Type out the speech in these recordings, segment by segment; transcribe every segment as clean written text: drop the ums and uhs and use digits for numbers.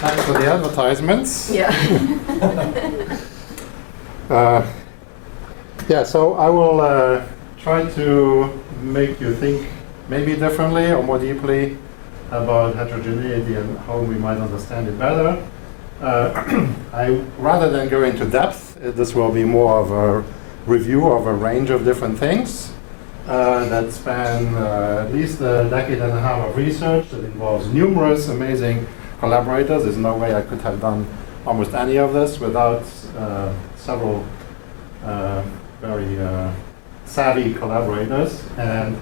Thanks for the advertisements. Yeah. Yeah, so I will try to make you think maybe differently or more deeply about heterogeneity and how we might understand it better. Rather than go into depth, this will be more of a review of a range of different things that span at least a decade and a half of research that involves numerous amazing collaborators. There's no way I could have done almost any of this without several very savvy collaboraters and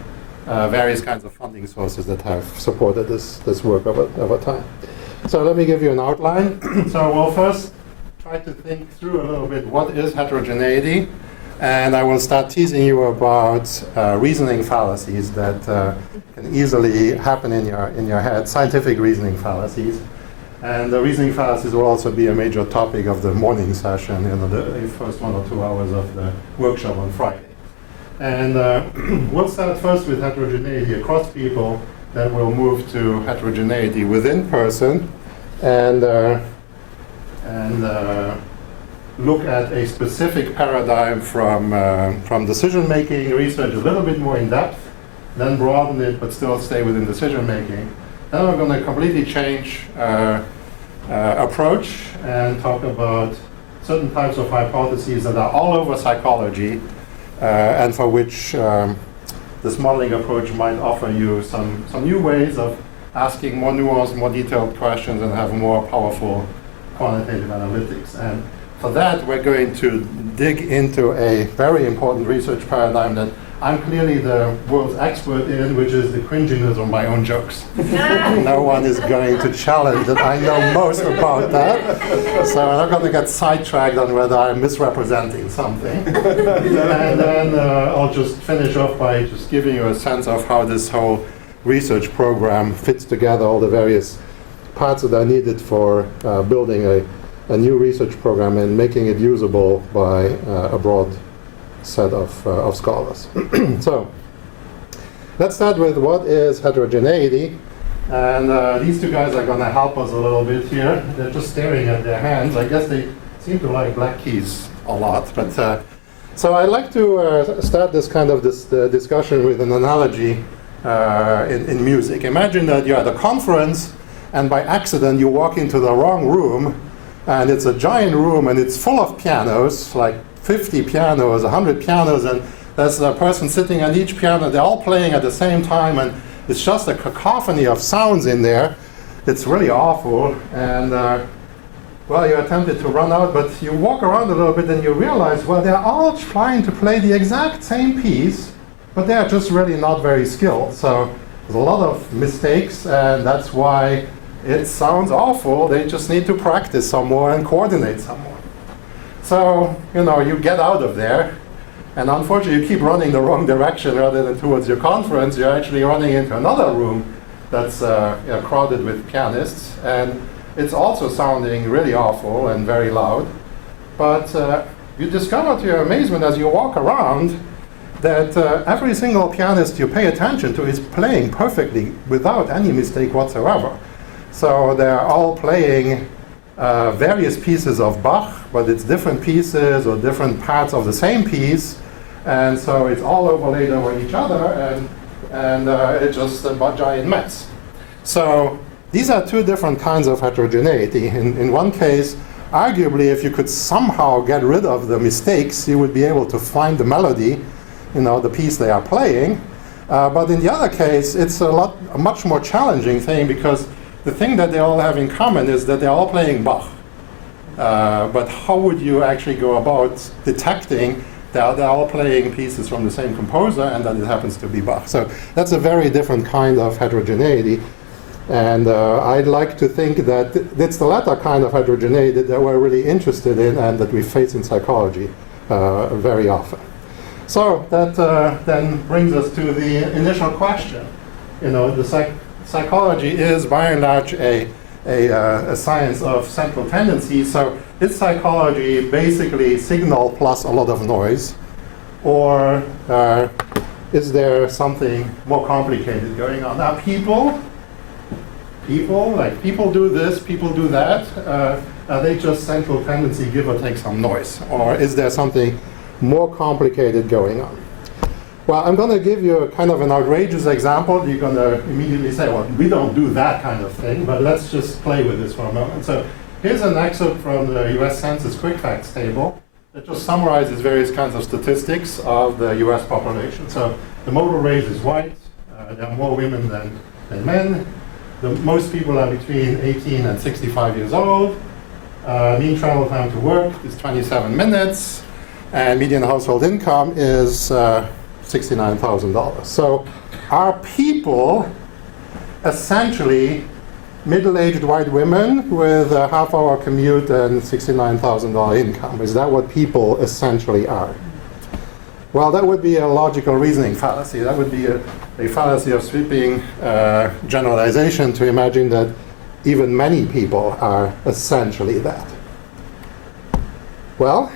various kinds of funding sources that have supported this work over time. So let me give you an outline. So we'll first try to think through a little bit what is heterogeneity, and I will start teasing you about reasoning fallacies that can easily happen in your head, scientific reasoning fallacies. And the reasoning fallacies will also be a major topic of the morning session, the first 1 or 2 hours of the workshop on Friday. And we'll start first with heterogeneity across people, then we'll move to heterogeneity within person, and look at a specific paradigm from decision-making research a little bit more in depth, then broaden it but still stay within decision-making. Then we're going to completely change approach and talk about certain types of hypotheses that are all over psychology and for which this modeling approach might offer you some new ways of asking more nuanced, more detailed questions and have more powerful quantitative analytics. And for that, we're going to dig into a very important research paradigm that I'm clearly the world's expert in, which is the cringiness of my own jokes. No one is going to challenge that I know most about that. So I'm not going to get sidetracked on whether I'm misrepresenting something. And then I'll just finish off by just giving you a sense of how this whole research program fits together, all the various parts that are needed for building a new research program and making it usable by a broad set of scholars. So let's start with what is heterogeneity. And these two guys are going to help us a little bit here. They're just staring at their hands. I guess they seem to like black keys a lot. But so I'd like to start this kind of discussion with an analogy in music. Imagine that you're at a conference and by accident you walk into the wrong room, and it's a giant room and it's full of pianos, like 50 pianos, 100 pianos, and there's a person sitting on each piano. They're all playing at the same time, and it's just a cacophony of sounds in there. It's really awful, and well, you're tempted to run out, but you walk around a little bit and you realize, well, they're all trying to play the exact same piece, but they're just really not very skilled. So there's a lot of mistakes, and that's why it sounds awful. They just need to practice some more and coordinate some more. So, you get out of there, and unfortunately you keep running the wrong direction rather than towards your conference. You're actually running into another room that's crowded with pianists, and it's also sounding really awful and very loud. But you discover to your amazement as you walk around that every single pianist you pay attention to is playing perfectly without any mistake whatsoever. So they're all playing various pieces of Bach, but it's different pieces or different parts of the same piece, and so it's all overlaid over each other, and it's just a giant mess. So these are two different kinds of heterogeneity. In one case, arguably, if you could somehow get rid of the mistakes, you would be able to find the melody, the piece they are playing. But in the other case, it's a much more challenging thing, because the thing that they all have in common is that they're all playing Bach. But how would you actually go about detecting that they're all playing pieces from the same composer and that it happens to be Bach? So that's a very different kind of heterogeneity. And I'd like to think that it's the latter kind of heterogeneity that we're really interested in and that we face in psychology very often. So that then brings us to the initial question. Psychology is, by and large, a science of central tendencies. So is psychology basically signal plus a lot of noise? Or is there something more complicated going on? Now, people people? Like people do this, people do that. Are they just central tendency, give or take some noise? Or is there something more complicated going on? Well, I'm going to give you a kind of an outrageous example. You're going to immediately say, well, we don't do that kind of thing, but let's just play with this for a moment. So here's an excerpt from the US Census Quick Facts table that just summarizes various kinds of statistics of the US population. So the modal race is white. There are more women than men. Most people are between 18 and 65 years old. Mean travel time to work is 27 minutes. And median household income is $69,000. So are people essentially middle-aged white women with a half-hour commute and $69,000 income? Is that what people essentially are? Well, that would be a logical reasoning fallacy. That would be a fallacy of sweeping generalization to imagine that even many people are essentially that. Well,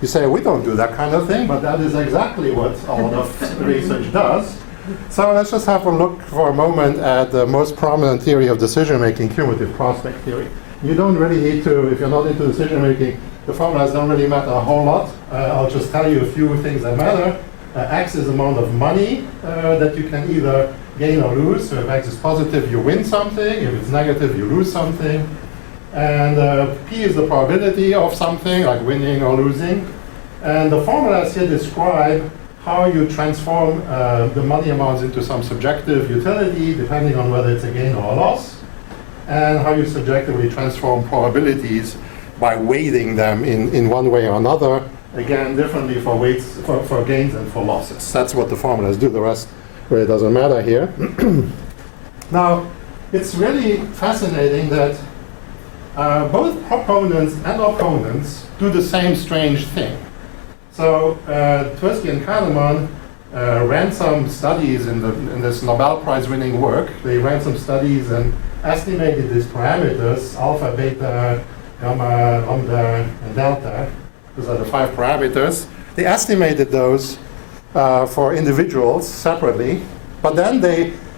you say, we don't do that kind of thing, but that is exactly what a lot of research does. So let's just have a look for a moment at the most prominent theory of decision-making, cumulative prospect theory. You don't really need to, if you're not into decision-making, the formulas don't really matter a whole lot. I'll just tell you a few things that matter. X is the amount of money that you can either gain or lose. So if X is positive, you win something. If it's negative, you lose something. And P is the probability of something, like winning or losing. And the formulas here describe how you transform the money amounts into some subjective utility, depending on whether it's a gain or a loss, and how you subjectively transform probabilities by weighting them in one way or another, again, differently for weights, for gains and for losses. That's what the formulas do. The rest really doesn't matter here. Now, it's really fascinating that both proponents and opponents do the same strange thing. So Tversky and Kahneman ran some studies in this Nobel Prize-winning work. They ran some studies and estimated these parameters, alpha, beta, gamma, lambda, and delta. Those are the 5 parameters. They estimated those for individuals separately, but then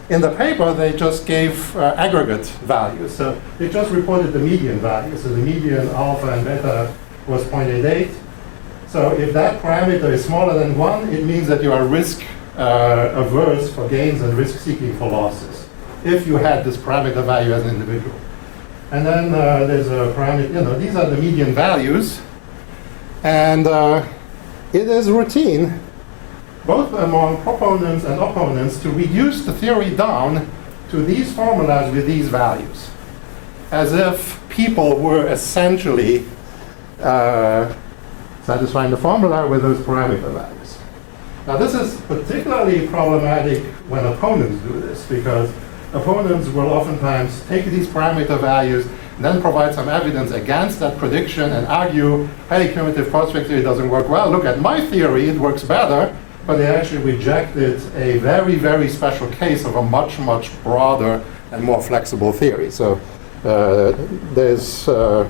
in the paper, they just gave aggregate values. So they just reported the median value. So the median alpha and beta was 0.88. So if that parameter is smaller than 1, it means that you are risk averse for gains and risk seeking for losses, if you had this parameter value as an individual. And then there's a parameter, these are the median values. And it is routine, both among proponents and opponents, to reduce the theory down to these formulas with these values, as if people were essentially satisfying the formula with those parameter values. Now, this is particularly problematic when opponents do this, because opponents will oftentimes take these parameter values and then provide some evidence against that prediction and argue, hey, cumulative prospect theory doesn't work well. Look at my theory, it works better. But they actually rejected a very, very special case of a much, much broader and more flexible theory. So there's a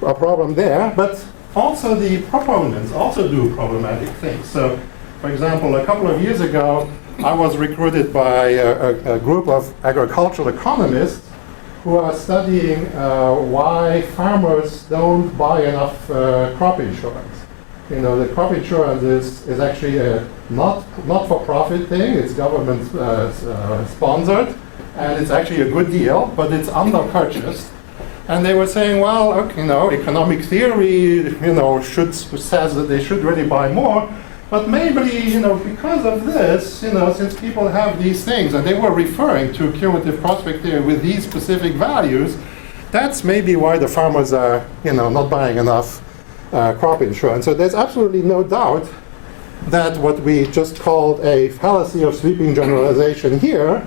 problem there. But also the proponents also do problematic things. So, for example, a couple of years ago, I was recruited by a group of agricultural economists who are studying why farmers don't buy enough crop insurance. The crop insurance is actually a not-for-profit thing. It's government sponsored, and it's actually a good deal, but it's under-purchased. And they were saying, well, okay, economic theory, says that they should really buy more. But maybe, because of this, since people have these things, and they were referring to cumulative prospect theory with these specific values, that's maybe why the farmers are, not buying enough crop insurance. So there's absolutely no doubt that what we just called a fallacy of sweeping generalization here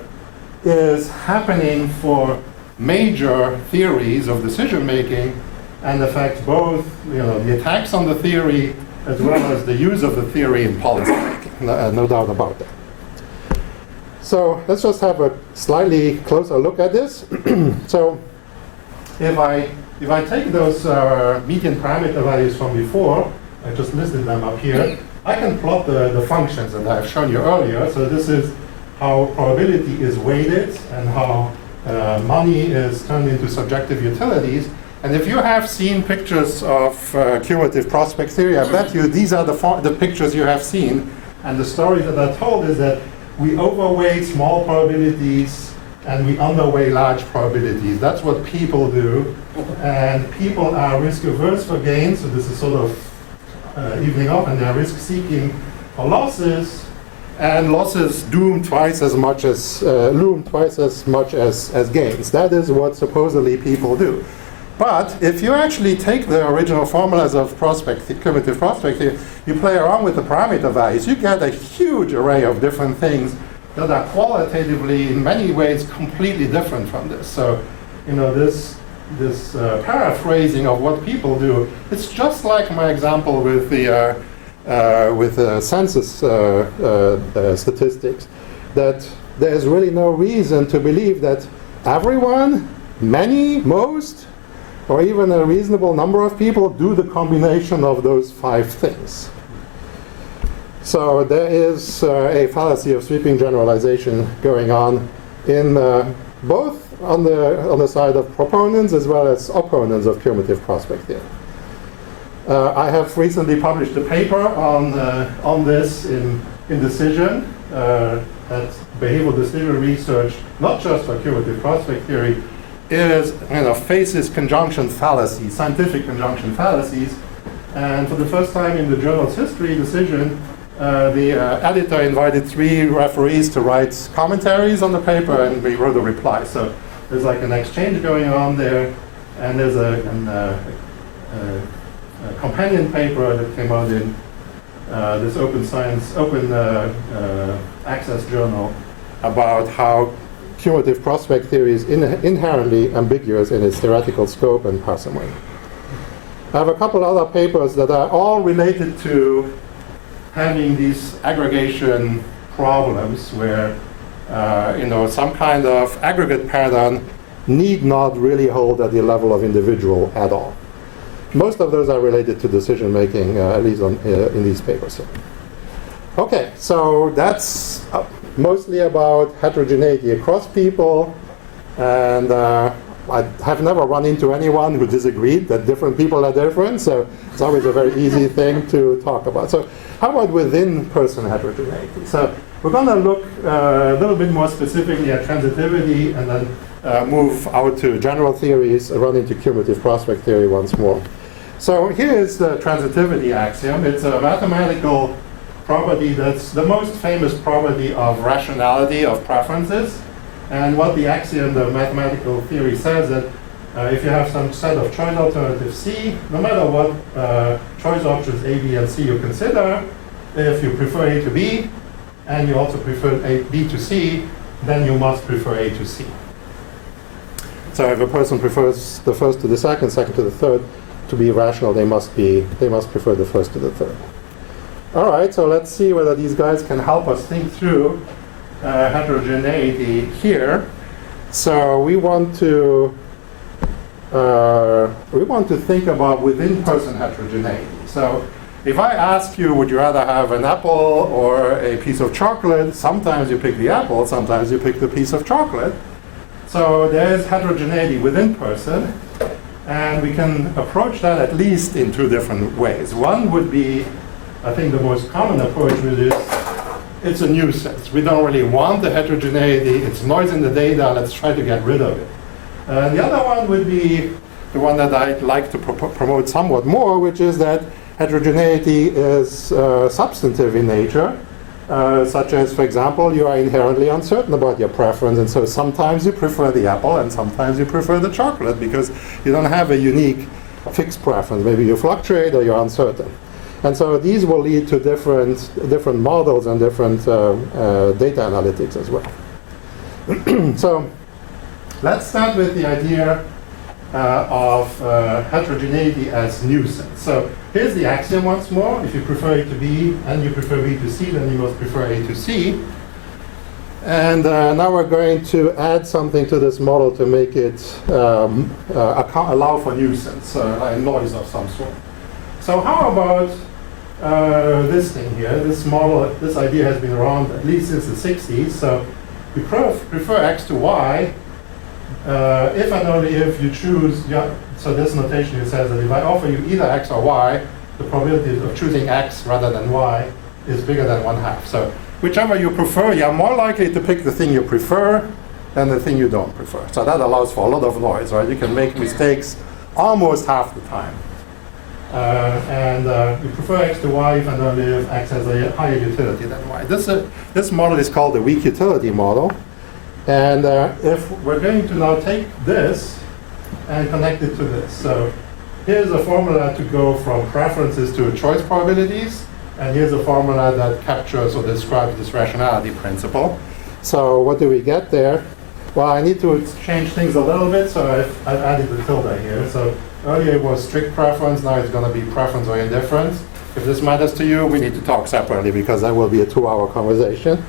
is happening for major theories of decision making, and affects both the attacks on the theory as well as the use of the theory in policy making. No doubt about that. So let's just have a slightly closer look at this. So if I take those median parameter values from before, I just listed them up here, I can plot the functions that I've shown you earlier. So this is how probability is weighted and how money is turned into subjective utilities. And if you have seen pictures of cumulative prospect theory, I bet you these are the pictures you have seen. And the story that are told is that we overweight small probabilities and we underweigh large probabilities. That's what people do. And people are risk averse for gain, so this is sort of evening off, and they're risk seeking for losses. And losses loom twice as much as gains. That is what supposedly people do. But if you actually take the original formulas of cumulative prospect theory, you play around with the parameter values, you get a huge array of different things that are qualitatively, in many ways, completely different from this. So, this paraphrasing of what people do, it's just like my example with the census statistics, that there's really no reason to believe that everyone, many, most, or even a reasonable number of people do the combination of those 5 things. So there is a fallacy of sweeping generalization going on in both on the side of proponents as well as opponents of cumulative prospect theory. I have recently published a paper on this in Decision, that behavioral decision research, not just for cumulative prospect theory, faces conjunction fallacies, scientific conjunction fallacies. And for the first time in the journal's history, Decision, the editor invited 3 referees to write commentaries on the paper, and we wrote a reply. So there's like an exchange going on there, and there's a companion paper that came out in this open access journal about how cumulative prospect theory is inherently ambiguous in its theoretical scope and parsimony. I have a couple other papers that are all related to having these aggregation problems where some kind of aggregate pattern need not really hold at the level of individual at all. Most of those are related to decision making, at least in these papers. Okay, so that's mostly about heterogeneity across people, and I have never run into anyone who disagreed that different people are different, so it's always a very easy thing to talk about. So how about within person heterogeneity? So we're going to look a little bit more specifically at transitivity, and then move out to general theories, run into cumulative prospect theory once more. So here is the transitivity axiom. It's a mathematical property that's the most famous property of rationality of preferences. And what the axiom, the mathematical theory says, that if you have some set of choice alternatives C, no matter what choice options A, B, and C you consider, if you prefer A to B, and you also prefer B to C, then you must prefer A to C. So if a person prefers the first to the second to the third, to be rational, they must prefer the first to the third. All right, so let's see whether these guys can help us think through heterogeneity here. So we want to think about within person heterogeneity. So if I ask you, would you rather have an apple or a piece of chocolate? Sometimes you pick the apple, sometimes you pick the piece of chocolate. So there's heterogeneity within person. And we can approach that at least in 2 different ways. One would be, I think the most common approach, which is, it's a nuisance. We don't really want the heterogeneity. It's noise in the data. Let's try to get rid of it. The other one would be the one that I'd like to promote somewhat more, which is that heterogeneity is substantive in nature. Such as, for example, you are inherently uncertain about your preference, and so sometimes you prefer the apple and sometimes you prefer the chocolate because you don't have a unique fixed preference. Maybe you fluctuate or you're uncertain. And so these will lead to different models and different data analytics as well. So let's start with the idea of heterogeneity as nuisance. So here's the axiom once more. If you prefer A to B and you prefer B to C, then you must prefer A to C. And now we're going to add something to this model to make it allow for nuisance, a noise of some sort. So how about this thing here? This model, this idea has been around at least since the 60s. So we prefer X to Y, if and only if you choose, so this notation here says that if I offer you either x or y, the probability of choosing x rather than y is bigger than 1/2. So whichever you prefer, you're more likely to pick the thing you prefer than the thing you don't prefer. So that allows for a lot of noise, right? You can make mistakes almost half the time. You prefer x to y if and only if x has a higher utility than y. This model is called the weak utility model. And if we're going to now take this and connect it to this. So here's a formula to go from preferences to choice probabilities. And here's a formula that captures or describes this rationality principle. So what do we get there? Well, I need to change things a little bit, so I've added the tilde here. So earlier it was strict preference, now it's going to be preference or indifference. If this matters to you, we need to talk separately because that will be a 2-hour conversation.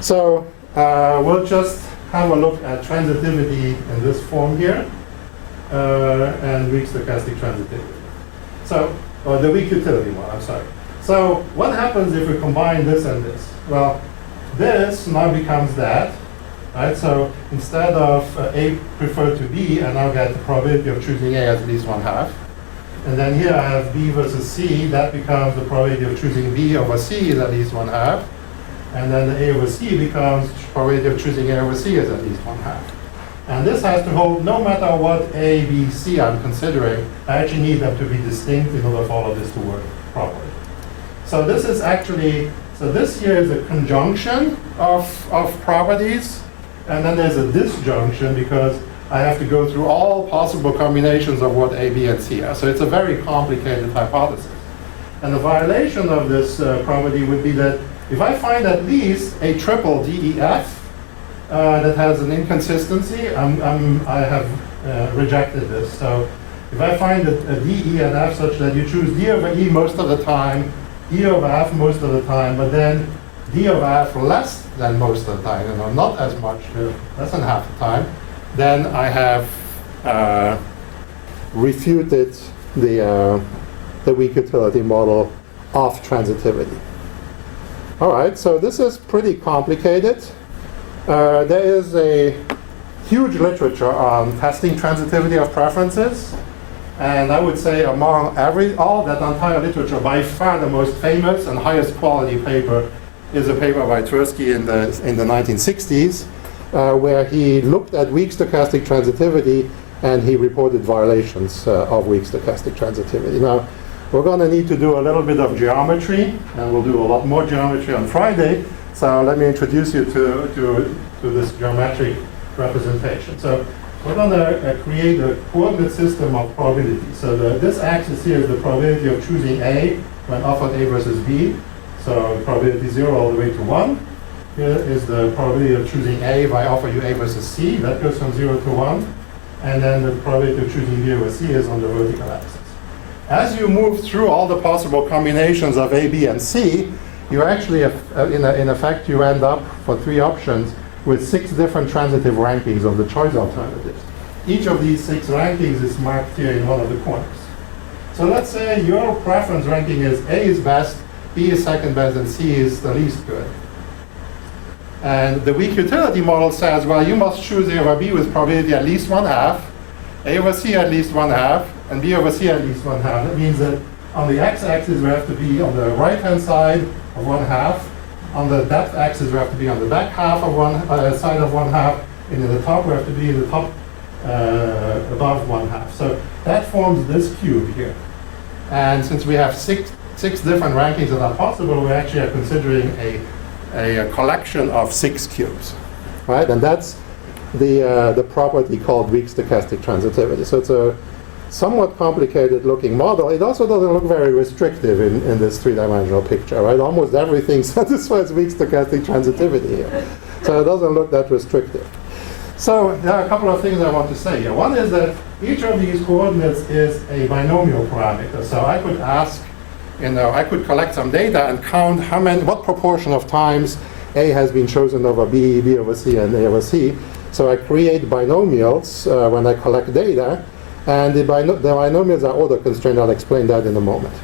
So we'll just have a look at transitivity in this form here, and weak stochastic transitivity. So, the weak utility one, I'm sorry. So what happens if we combine this and this? Well, this now becomes that, right? So instead of A preferred to B, I now get the probability of choosing A at least 1/2. And then here I have B versus C. That becomes the probability of choosing B over C is at least 1/2. And then the A over C becomes probability of choosing A over C is at least 1/2. And this has to hold no matter what A, B, C I'm considering. I actually need them to be distinct in order for all of this to work properly. So this is actually, so this here is a conjunction of properties. And then there's a disjunction because I have to go through all possible combinations of what A, B, and C are. So it's a very complicated hypothesis. And the violation of this property would be that if I find at least a triple DEF that has an inconsistency, I have rejected this. So if I find a DE and F such that you choose D over E most of the time, E over F most of the time, but then D over F less than most of the time, not as much, less than half the time, then I have refuted the weak utility model of transitivity. All right, so this is pretty complicated. There is a huge literature on testing transitivity of preferences. And I would say among all that entire literature, by far the most famous and highest quality paper is a paper by Tversky in the 1960s, where he looked at weak stochastic transitivity and he reported violations of weak stochastic transitivity. Now, we're going to need to do a little bit of geometry, and we'll do a lot more geometry on Friday. So let me introduce you to this geometric representation. So we're going to create a coordinate system of probability. So this axis here is the probability of choosing A when offered A versus B. So probability 0 all the way to 1. Here is the probability of choosing A if I offer you A versus C. That goes from 0 to 1. And then the probability of choosing B over C is on the vertical axis. As you move through all the possible combinations of A, B, and C, you actually, in effect, you end up, for 3 options, with 6 different transitive rankings of the choice alternatives. Each of these 6 rankings is marked here in one of the corners. So let's say your preference ranking is A is best, B is second best, and C is the least good. And the weak utility model says, well, you must choose A over B with probability at least 1/2, A over C at least 1/2, and B over C at least 1/2. That means that on the x-axis, we have to be on the right-hand side of 1/2. On the depth axis, we have to be on the back half of side of 1/2, and in the top, we have to be in the top above 1/2. So that forms this cube here. And since we have six different rankings that are possible, we actually are considering a collection of 6 cubes, right? And that's the property called weak stochastic transitivity. So it's a somewhat complicated looking model. It also doesn't look very restrictive in this 3-dimensional picture, right? Almost everything satisfies weak stochastic transitivity here. So it doesn't look that restrictive. So there are a couple of things I want to say here. One is that each of these coordinates is a binomial parameter. So I could ask, I could collect some data and count what proportion of times A has been chosen over B, B over C, and A over C. So I create binomials when I collect data. And the binomials are order constrained. I'll explain that in a moment.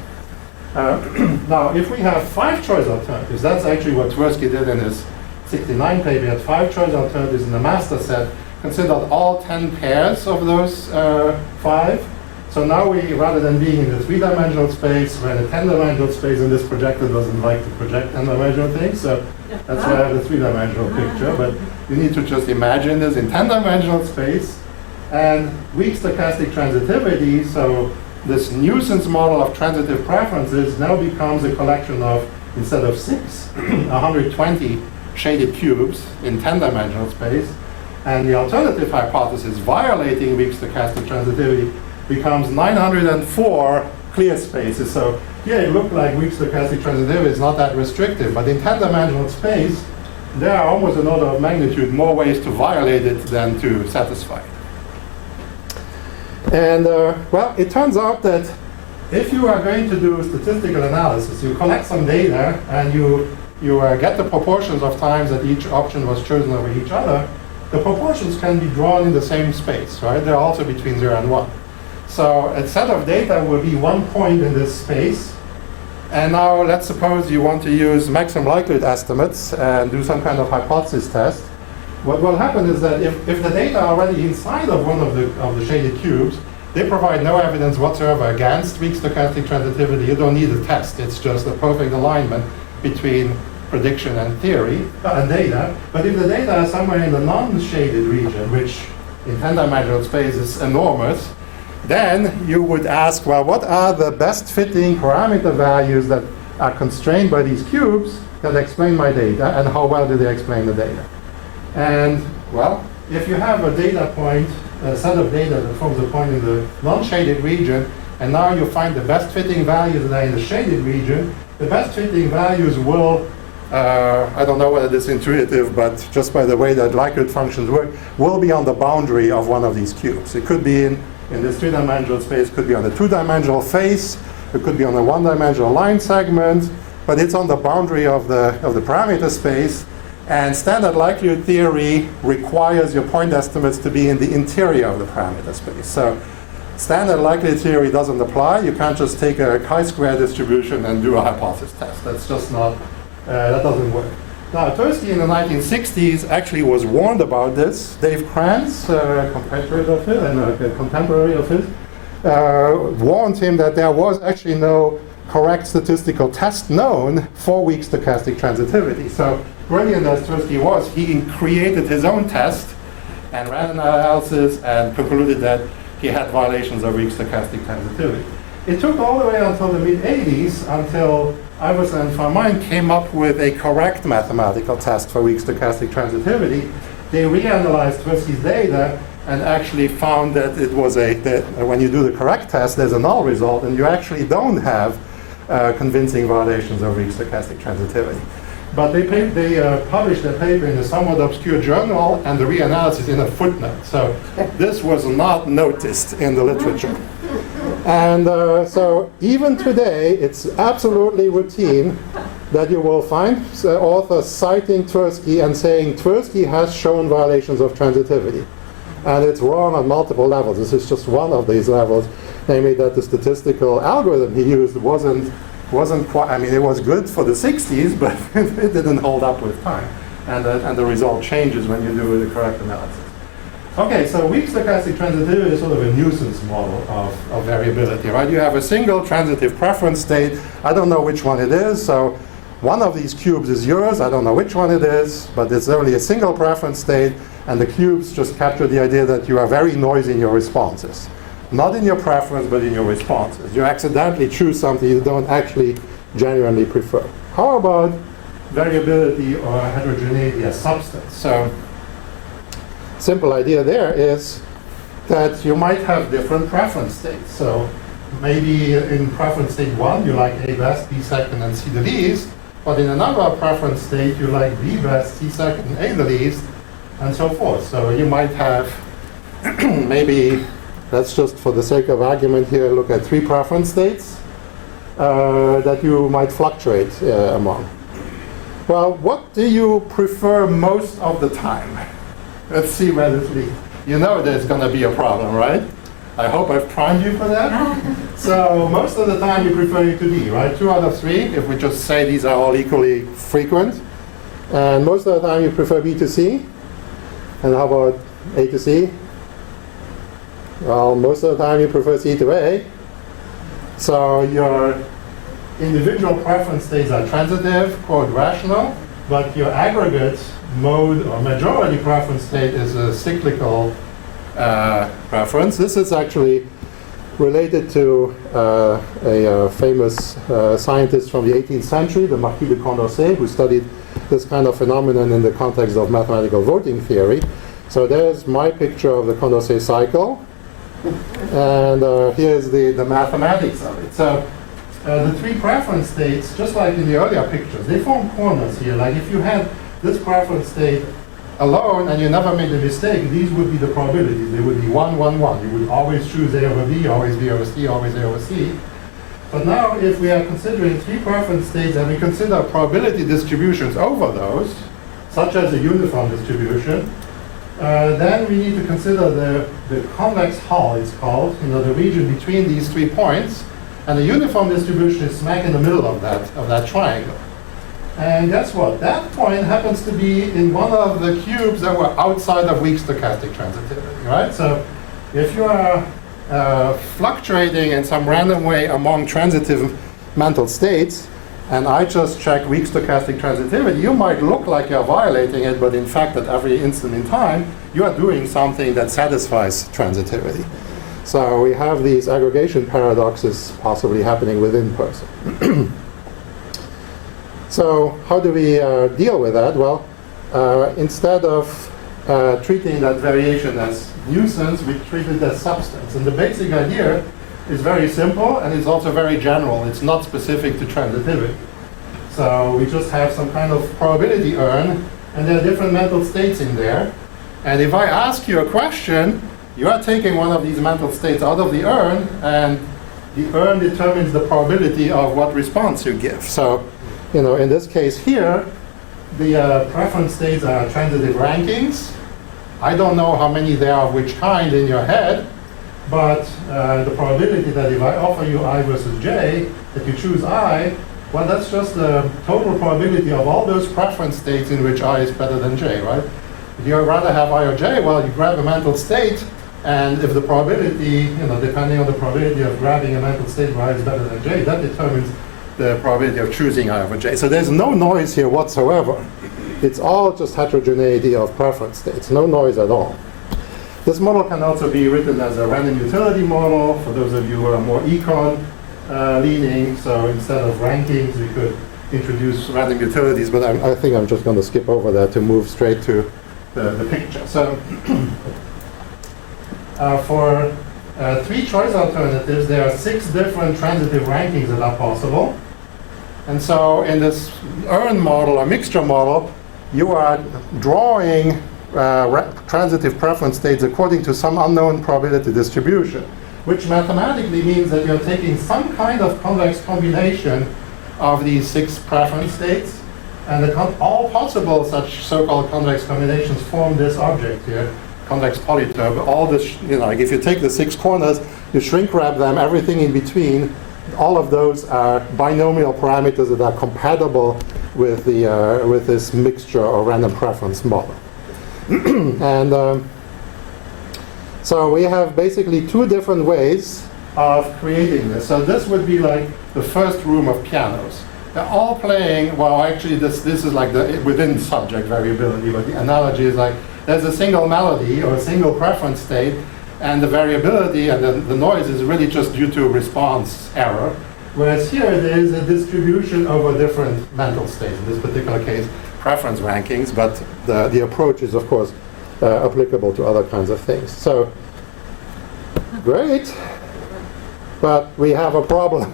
Now, if we have 5 choice alternatives, that's actually what Tversky did in his 69 paper. He had 5 choice alternatives in the master set. considered all 10 pairs of those 5. So now we, rather than being in the 3-dimensional space, we're in a 10-dimensional space, and this projector doesn't like to project 10-dimensional things, so that's why I have the 3-dimensional picture. But you need to just imagine this in 10-dimensional space, and weak stochastic transitivity, so this nuisance model of transitive preferences now becomes a collection of, instead of 6, 120 shaded cubes in 10-dimensional space, and the alternative hypothesis violating weak stochastic transitivity becomes 904 clear spaces. So here it looked like weak stochastic transitivity is not that restrictive, but in 10-dimensional space, there are almost an order of magnitude more ways to violate it than to satisfy it. And well, it turns out that if you are going to do statistical analysis, you collect some data and you get the proportions of times that each option was chosen over each other, the proportions can be drawn in the same space, right? They're also between 0 and 1. So a set of data will be one point in this space. And now let's suppose you want to use maximum likelihood estimates and do some kind of hypothesis test. What will happen is that if the data are already inside of one of the shaded cubes, they provide no evidence whatsoever against weak stochastic transitivity. You don't need a test. It's just a perfect alignment between prediction and theory and data. But if the data are somewhere in the non-shaded region, which in 10-dimensional space is enormous, then you would ask, well, what are the best fitting parameter values that are constrained by these cubes that explain my data, and how well do they explain the data? And, well, if you have a data point, a set of data that forms a point in the non-shaded region, and now you find the best fitting values that are in the shaded region, the best fitting values will, I don't know whether this is intuitive, but just by the way that likelihood functions work, will be on the boundary of one of these cubes. It could be in this 3-dimensional space, could be on a 2-dimensional face, it could be on a 1-dimensional line segment, but it's on the boundary of the parameter space. And standard likelihood theory requires your point estimates to be in the interior of the parameter space. So standard likelihood theory doesn't apply. You can't just take a chi-square distribution and do a hypothesis test. That's just not, that doesn't work. Now, Tversky in the 1960s actually was warned about this. Dave Kranz, a compatriot of his and a contemporary of his, warned him that there was actually no correct statistical test known for weak stochastic transitivity. So brilliant as Tversky was, he created his own test and ran an analysis and concluded that he had violations of weak stochastic transitivity. It took all the way until the mid-80s until Iverson and Farmine came up with a correct mathematical test for weak stochastic transitivity. They reanalyzed Tversky's data and actually found that it was that when you do the correct test, there's a null result, and you actually don't have convincing violations of weak stochastic transitivity. But they published a paper in a somewhat obscure journal and the reanalysis in a footnote. So this was not noticed in the literature. And so even today, it's absolutely routine that you will find authors citing Tversky and saying Tversky has shown violations of transitivity. And it's wrong on multiple levels. This is just one of these levels, namely that the statistical algorithm he used wasn't quite, I mean, it was good for the 60s, but it didn't hold up with time. And the result changes when you do the correct analysis. Okay, so weak stochastic transitivity is sort of a nuisance model of variability, right? You have a single transitive preference state. I don't know which one it is, so one of these cubes is yours. I don't know which one it is, but it's only a single preference state, and the cubes just capture the idea that you are very noisy in your responses. Not in your preference, but in your responses. You accidentally choose something you don't actually genuinely prefer. How about variability or heterogeneity as substance? So, simple idea there is that you might have different preference states. So maybe in preference state 1, you like A best, B second, and C the least. But in another preference state, you like B best, C second, and A the least, and so forth. So you might have maybe, let's just for the sake of argument here, look at 3 preference states that you might fluctuate among. Well, what do you prefer most of the time? Let's see where this leads. You know there's going to be a problem, right? I hope I've primed you for that. So most of the time you prefer A to D, right? 2 out of 3, if we just say these are all equally frequent. And most of the time you prefer B to C. And how about A to C? Well, most of the time you prefer C to A. So your individual preference states are transitive, quote, rational, but your aggregate mode or majority preference state is a cyclical preference. This is actually related to a famous scientist from the 18th century, the Marquis de Condorcet, who studied this kind of phenomenon in the context of mathematical voting theory. So there's my picture of the Condorcet cycle. And here's the mathematics of it. So the three preference states, just like in the earlier pictures, they form corners here. Like if you had this preference state alone and you never made a mistake, these would be the probabilities. They would be 1, 1, 1. You would always choose A over B, always B over C, always A over C. But now if we are considering three preference states and we consider probability distributions over those, such as a uniform distribution, then we need to consider the convex hull, it's called, the region between these 3 points. And the uniform distribution is smack in the middle of that triangle. And guess what? That point happens to be in one of the cubes that were outside of weak stochastic transitivity, right? So if you are fluctuating in some random way among transitive mental states, and I just check weak stochastic transitivity, you might look like you're violating it, but in fact at every instant in time, you are doing something that satisfies transitivity. So we have these aggregation paradoxes possibly happening within person. So how do we deal with that? Well, instead of treating that variation as nuisance, we treat it as substance. And the basic idea is very simple, and it's also very general. It's not specific to transitivity. So we just have some kind of probability urn, and there are different mental states in there. And if I ask you a question, you are taking one of these mental states out of the urn, and the urn determines the probability of what response you give. So, in this case here, the preference states are transitive rankings. I don't know how many there are of which kind in your head, but the probability that if I offer you I versus J, that you choose I, well, that's just the total probability of all those preference states in which I is better than J, right? If you rather have I or J, well, you grab a mental state, and if the probability, depending on the probability of grabbing a mental state where I is better than J, that determines the probability of choosing I over J. So there's no noise here whatsoever. It's all just heterogeneity of preference states, no noise at all. This model can also be written as a random utility model for those of you who are more econ leaning. So instead of rankings, we could introduce random utilities, but I think I'm just going to skip over that to move straight to the picture. So for 3 choice alternatives, there are 6 different transitive rankings that are possible. And so in this urn model or mixture model, you are drawing transitive preference states according to some unknown probability distribution, which mathematically means that you're taking some kind of convex combination of these 6 preference states, and all possible such so-called convex combinations form this object here, convex polytope. All this, like if you take the 6 corners, you shrink wrap them, everything in between, all of those are binomial parameters that are compatible with with this mixture or random preference model. And so we have basically 2 different ways of creating this. So this would be like the first room of pianos. They're all playing, well, actually this is like the within subject variability, but the analogy is like there's a single melody or a single preference state, and the variability and the noise is really just due to response error. Whereas here there is a distribution over different mental states, in this particular case, preference rankings, but the approach is, of course, applicable to other kinds of things. So, great, but we have a problem,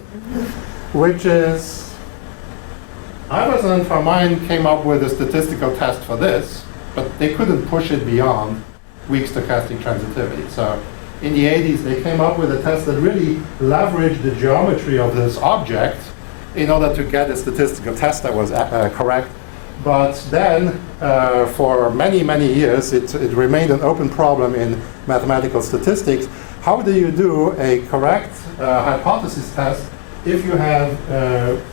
which is, Ivers and Farmine came up with a statistical test for this, but they couldn't push it beyond weak stochastic transitivity. So in the 80s, they came up with a test that really leveraged the geometry of this object in order to get a statistical test that was correct. But then, for many, many years, it remained an open problem in mathematical statistics. How do you do a correct hypothesis test if you have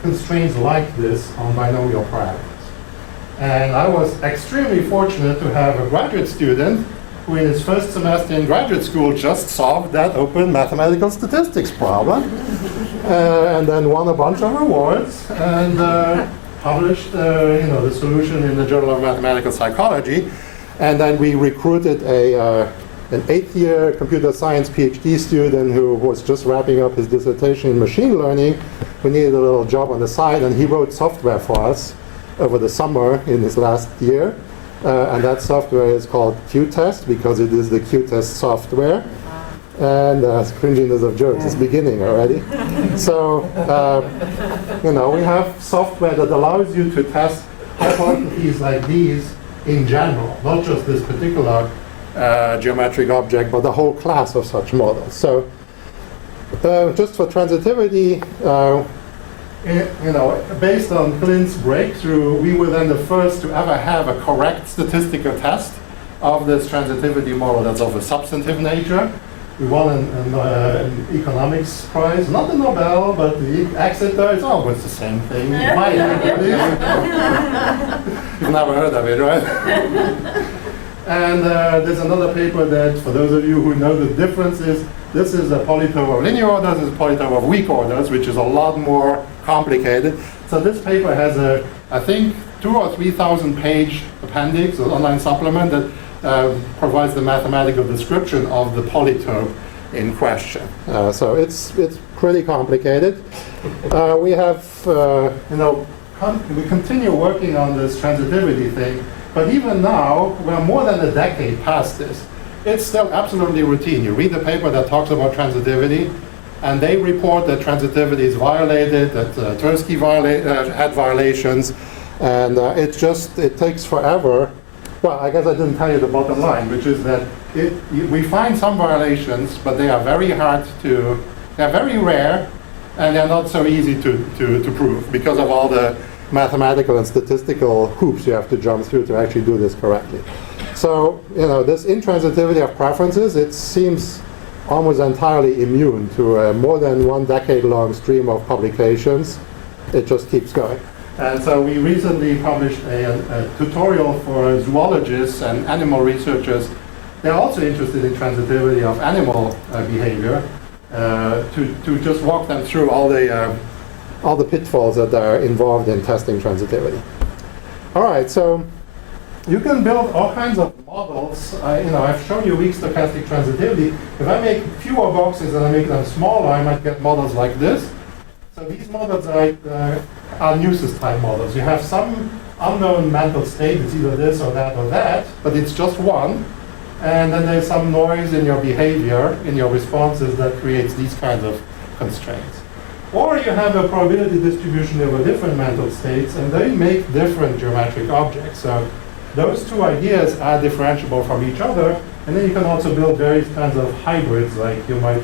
constraints like this on binomial parameters? And I was extremely fortunate to have a graduate student who in his first semester in graduate school just solved that open mathematical statistics problem, and then won a bunch of awards, and published the solution in the Journal of Mathematical Psychology. And then we recruited an 8th-year computer science PhD student who was just wrapping up his dissertation in machine learning, who needed a little job on the side, and he wrote software for us over the summer in his last year. And that software is called Q-Test because it is the Q-Test software. And cringiness of jokes is beginning already. So, we have software that allows you to test hypotheses like these in general, not just this particular geometric object, but the whole class of such models. So, just for transitivity, based on Clint's breakthrough, we were then the first to ever have a correct statistical test of this transitivity model that's of a substantive nature. We won an economics prize, not the Nobel, but the Exeter. It's always the same thing. You've never heard of it, right? And there's another paper that, for those of you who know the differences, this is a polytope of linear orders, this is a polytope of weak orders, which is a lot more complicated. So this paper has I think, 2,000 or 3,000 page appendix, an online supplement that provides the mathematical description of the polytope in question. So it's pretty complicated. We have, we continue working on this transitivity thing, but even now, we're more than a decade past this. It's still absolutely routine. You read the paper that talks about transitivity, and they report that transitivity is violated, that Tversky had violations, and it takes forever. Well, I guess I didn't tell you the bottom line, which is that we find some violations, but they are very they're very rare, and they're not so easy to prove because of all the mathematical and statistical hoops you have to jump through to actually do this correctly. So, this intransitivity of preferences, it seems almost entirely immune to a more than 1 decade-long stream of publications. It just keeps going. And so we recently published a tutorial for zoologists and animal researchers. They're also interested in transitivity of animal behavior, to just walk them through all the pitfalls that are involved in testing transitivity. All right, so you can build all kinds of models. I've shown you weak stochastic transitivity. If I make fewer boxes and I make them smaller, I might get models like this. So these models are nuisance type models. You have some unknown mental state, it's either this or that, but it's just one. And then there's some noise in your behavior, in your responses, that creates these kinds of constraints. Or you have a probability distribution over different mental states, and they make different geometric objects. So those two ideas are differentiable from each other, and then you can also build various kinds of hybrids, like you might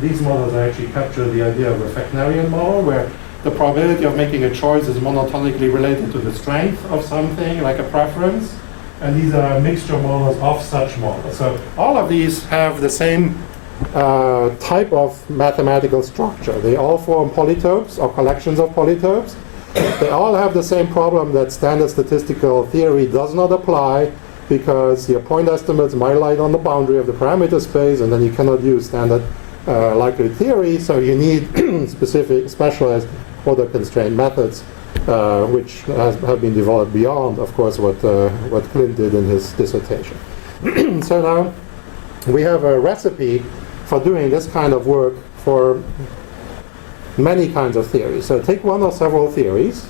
these models actually capture the idea of a Fechnerian model, where the probability of making a choice is monotonically related to the strength of something, like a preference. And these are mixture models of such models. So all of these have the same type of mathematical structure. They all form polytopes or collections of polytopes. They all have the same problem that standard statistical theory does not apply, because your point estimates might lie on the boundary of the parameter space, and then you cannot use standard likelihood theory, so you need specific specialized order constraint methods, which have been developed beyond, of course, what Clint did in his dissertation. So now we have a recipe for doing this kind of work for many kinds of theories. So take one or several theories,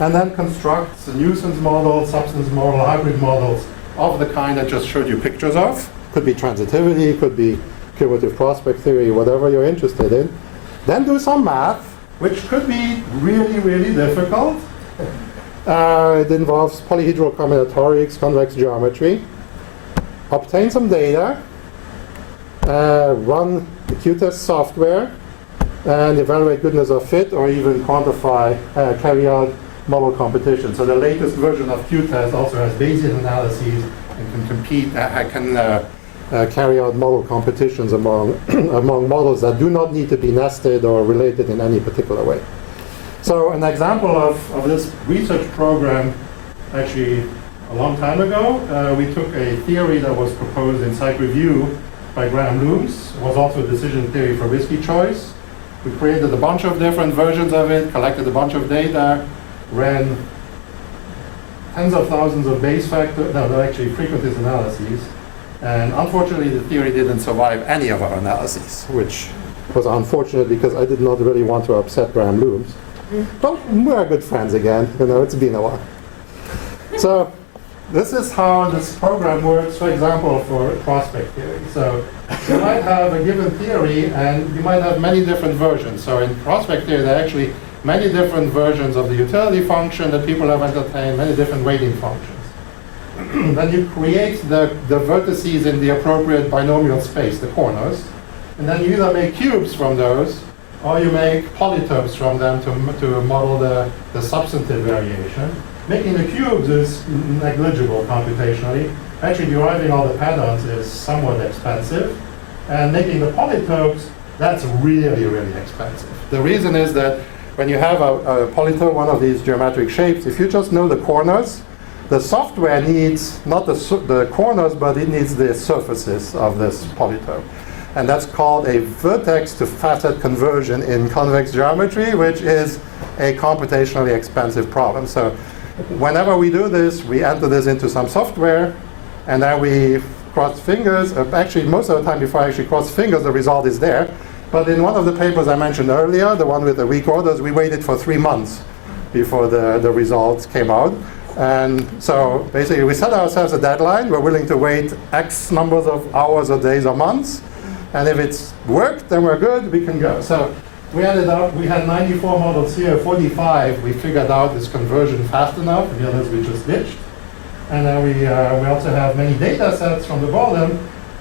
and then construct a nuisance model, substance model, hybrid models of the kind I just showed you pictures of. Could be transitivity, could be cumulative prospect theory, whatever you're interested in. Then do some math, which could be really, really difficult. It involves polyhedral combinatorics, convex geometry. Obtain some data, run the Q-test software, and evaluate goodness of fit, or even quantify, carry out model competition. So the latest version of Q-test also has Bayesian analyses and can compete, carry out model competitions among among models that do not need to be nested or related in any particular way. So an example of this research program, actually a long time ago. We took a theory that was proposed in Psych Review by Graham Loomis. It was also a decision theory for risky choice. We created a bunch of different versions of it, collected a bunch of data, ran tens of thousands of base factors, no, actually frequentist analyses. And unfortunately, the theory didn't survive any of our analyses, which was unfortunate because I did not really want to upset Graham Loomis. But we're good friends again, it's been a while. So this is how this program works, for example, for prospect theory. So you might have a given theory, and you might have many different versions. So in prospect theory, there are actually many different versions of the utility function that people have entertained, many different weighting functions. Then you create the vertices in the appropriate binomial space, the corners. And then you either make cubes from those, or you make polytopes from them to model the substantive variation. Making the cubes is negligible computationally. Actually, deriving all the patterns is somewhat expensive. And making the polytopes, that's really, really expensive. The reason is that when you have a polytope, one of these geometric shapes, if you just know the corners, the software needs not the corners, but it needs the surfaces of this polytope. And that's called a vertex to facet conversion in convex geometry, which is a computationally expensive problem. So whenever we do this, we enter this into some software, and then we cross fingers. Actually, most of the time before I actually cross fingers, the result is there. But in one of the papers I mentioned earlier, the one with the weak orders, we waited for 3 months before the results came out. And so basically, we set ourselves a deadline. We're willing to wait X numbers of hours or days or months. And if it's worked, then we're good, we can go. So we ended up, we had 94 models here, 45. We figured out this conversion fast enough. The others we just ditched. And then we also have many data sets from the bottom.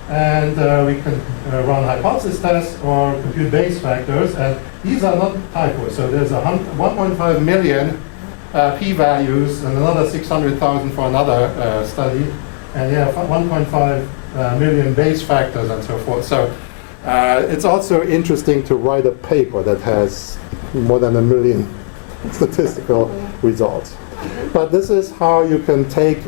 And we can run hypothesis tests or compute base factors. And these are not typos. So there's 1.5 million p-values and another 600,000 for another study. And yeah, 1.5 million base factors and so forth. So it's also interesting to write a paper that has more than 1 million statistical results. But this is how you can take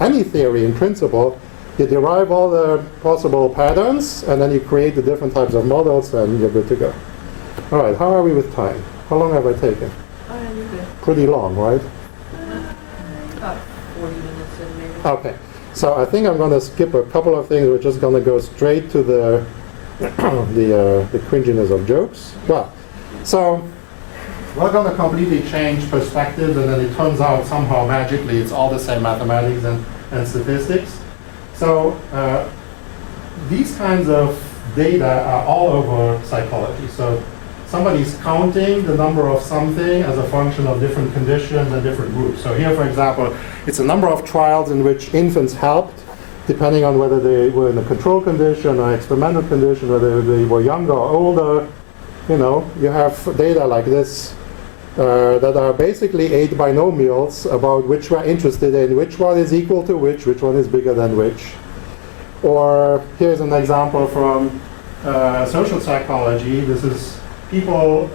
any theory in principle. You derive all the possible patterns, and then you create the different types of models, and you're good to go. All right, how are we with time? How long have I taken? Pretty long, right? About 40 minutes in maybe. Okay. So I think I'm going to skip a couple of things. We're just going to go straight to the cringiness of jokes. Well, so we're going to completely change perspectives, and then it turns out somehow magically it's all the same mathematics and statistics. So these kinds of data are all over psychology. So somebody's counting the number of something as a function of different conditions and different groups. So here, for example, it's a number of trials in which infants helped, depending on whether they were in a control condition or experimental condition, whether they were younger or older. You have data like this that are basically 8 binomials about which we're interested in, which one is equal to which one is bigger than which. Or here's an example from social psychology. This is people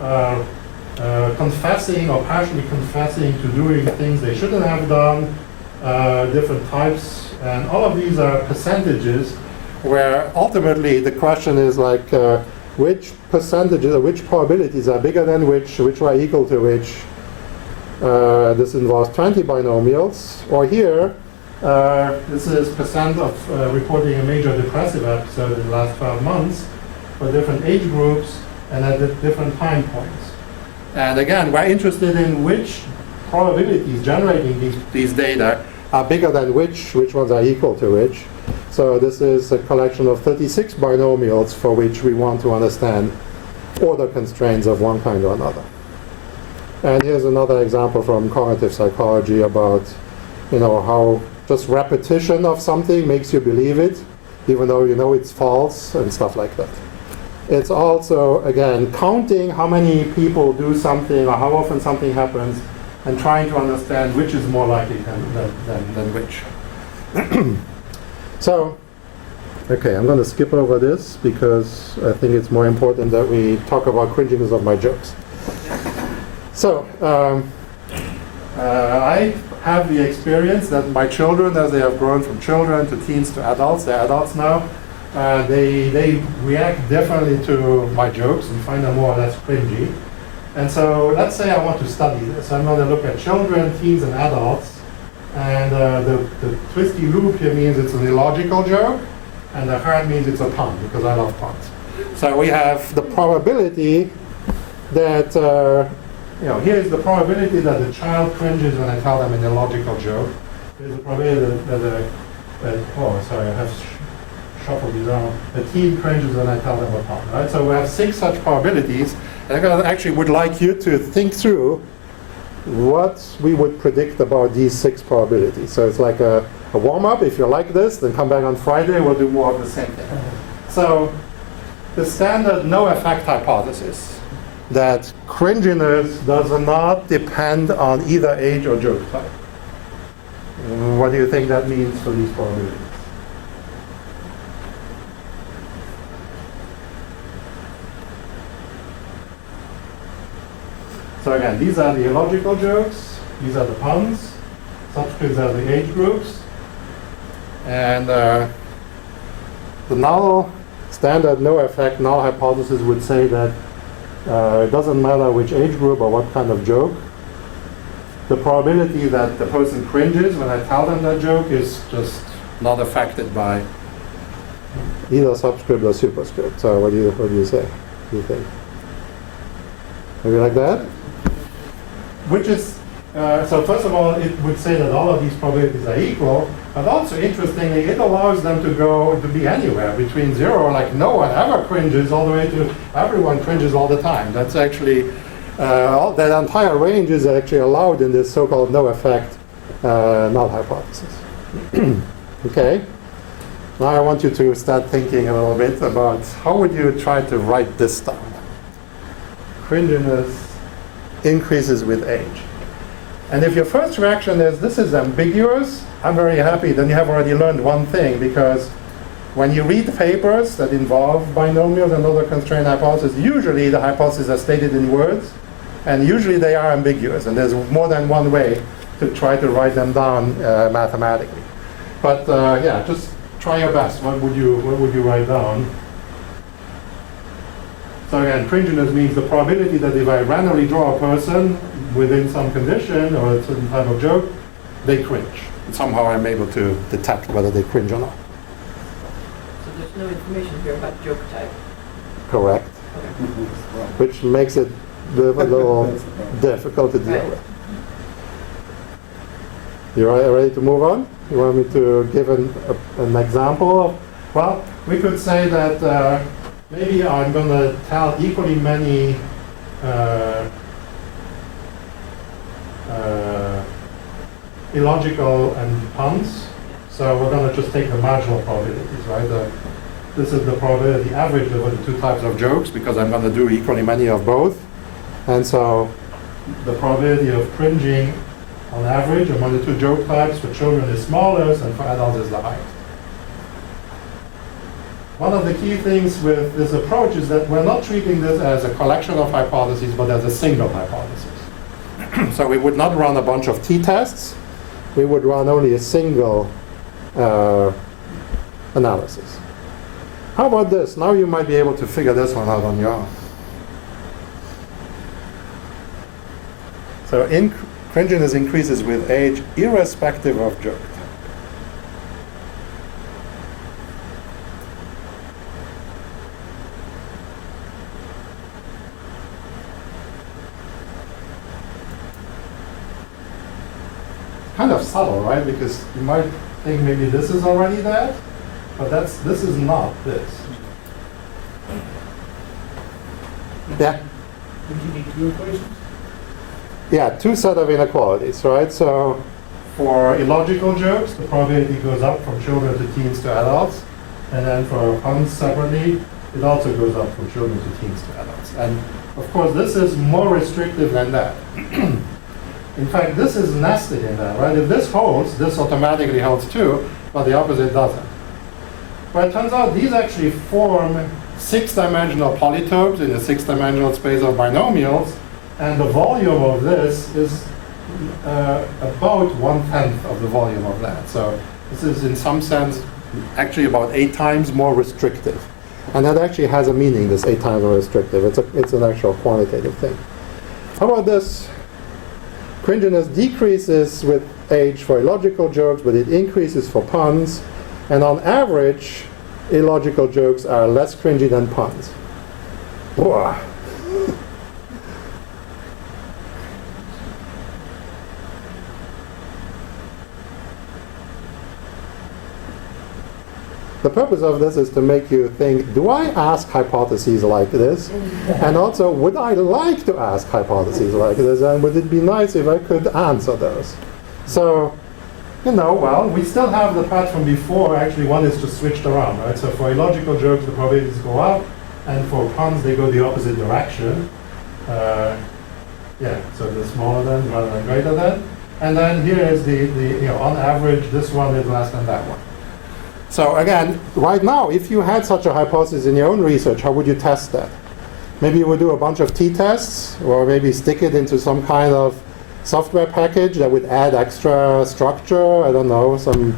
confessing or partially confessing to doing things they shouldn't have done, different types, and all of these are percentages where ultimately the question is like which percentages or which probabilities are bigger than which are equal to which. This involves 20 binomials. Or here, this is percent of reporting a major depressive episode in the last 12 months for different age groups and at different time points. And again, we're interested in which probabilities generating these data are bigger than which ones are equal to which. So this is a collection of 36 binomials for which we want to understand order constraints of one kind or another. And here's another example from cognitive psychology about how just repetition of something makes you believe it, even though you know it's false and stuff like that. It's also, again, counting how many people do something or how often something happens and trying to understand which is more likely than which. So, okay, I'm going to skip over this because I think it's more important that we talk about cringiness of my jokes. So, I have the experience that my children, as they have grown from children to teens to adults, they're adults now, they react differently to my jokes and find them more or less cringy. And so let's say I want to study this. I'm going to look at children, teens, and adults. And the twisty loop here means it's an illogical joke, and the heart means it's a pun, because I love puns. So we have the probability that, here's the probability that the child cringes when I tell them an illogical joke. Here's the probability I have shuffled these around. The teen cringes when I tell them a pun, right? So we have 6 such probabilities. And I actually would like you to think through what we would predict about these 6 probabilities. So it's like a warm-up. If you like this, then come back on Friday, we'll do more of the same thing. So the standard no-effect hypothesis, that cringiness does not depend on either age or joke type. What do you think that means for these probabilities? So again, these are the illogical jokes, these are the puns, subscripts are the age groups, and the null standard no-effect null hypothesis would say that it doesn't matter which age group or what kind of joke. The probability that the person cringes when I tell them that joke is just not affected by either subscript or superscript. So what do you say? What do you think? Maybe like that? Which is, so first of all, it would say that all of these probabilities are equal, but also interestingly, it allows them to be anywhere between 0, like no one ever cringes, all the way to everyone cringes all the time. That's actually, that entire range is actually allowed in this so-called no-effect null hypothesis. Okay, now I want you to start thinking a little bit about how would you try to write this down. Cringiness increases with age. And if your first reaction is, this is ambiguous, I'm very happy, then you have already learned one thing, because when you read papers that involve binomials and other constraint hypotheses, usually the hypotheses are stated in words, and usually they are ambiguous, and there's more than one way to try to write them down mathematically. But yeah, just try your best. What would you write down? So again, cringiness means the probability that if I randomly draw a person within some condition or a certain type of joke, they cringe. And somehow I'm able to detect whether they cringe or not. So there's no information here about joke type. Correct. Okay. Which makes it a little difficult to deal with. You ready to move on? You want me to give an example of, well, we could say that maybe I'm going to tell equally many illogical and puns. So we're going to just take the marginal probabilities, right? This is the probability average over the 2 types of jokes, because I'm going to do equally many of both. And so the probability of cringing on average among the 2 joke types for children is smallest, and for adults is the highest. One of the key things with this approach is that we're not treating this as a collection of hypotheses, but as a single hypothesis. So we would not run a bunch of t-tests. We would run only a single analysis. How about this? Now you might be able to figure this one out on your own. So cringiness increases with age, irrespective of joke. Kind of subtle, right? Because you might think maybe this is already that, but this is not this. Yeah? Would you need 2 equations? Yeah, 2 set of inequalities, right? So for illogical jokes, the probability goes up from children to teens to adults. And then for puns separately, it also goes up from children to teens to adults. And of course, this is more restrictive than that. In fact, this is nested in that, right? If this holds, this automatically holds too, but the opposite doesn't. But it turns out these actually form 6-dimensional polytopes in a 6-dimensional space of binomials, and the volume of this is about 1/10 of the volume of that. So this is in some sense actually about 8 times more restrictive. And that actually has a meaning, this 8 times more restrictive. It's an actual quantitative thing. How about this? Cringiness decreases with age for illogical jokes, but it increases for puns. And on average, illogical jokes are less cringy than puns. Whoa. The purpose of this is to make you think, do I ask hypotheses like this? And also, would I like to ask hypotheses like this? And would it be nice if I could answer those? So, well, we still have the path from before. Actually, one is just switched around, right? So for illogical jokes, the probabilities go up, and for puns, they go the opposite direction. So the smaller than rather than greater than. And then here is the on average, this one is less than that one. So again, right now, if you had such a hypothesis in your own research, how would you test that? Maybe you would do a bunch of t-tests, or maybe stick it into some kind of software package that would add extra structure, I don't know, some